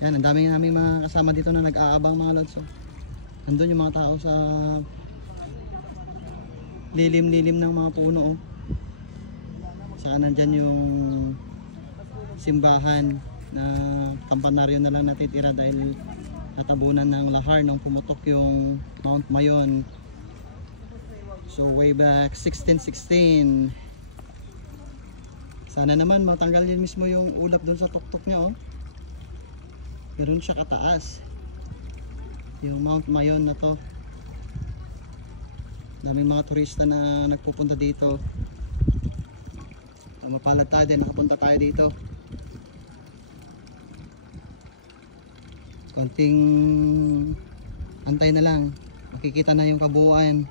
Yan, ang dami naming mga kasama dito na nag-aabang mga lods. So, nandun yung mga tao sa lilim-lilim ng mga puno. Oh. Saka nandyan yung simbahan na Kampanaryo na lang natitira dahil natabunan ng lahar nung pumutok yung Mount Mayon. So way back 1616. Sana naman matanggal yun mismo yung ulap dun sa tuktok niya. Oh. Meron siya kataas yung Mount Mayon na to. Daming mga turista na nagpupunta dito. Mapalad tayo din, nakapunta tayo dito. Konting antay na lang, makikita na yung kabuuan.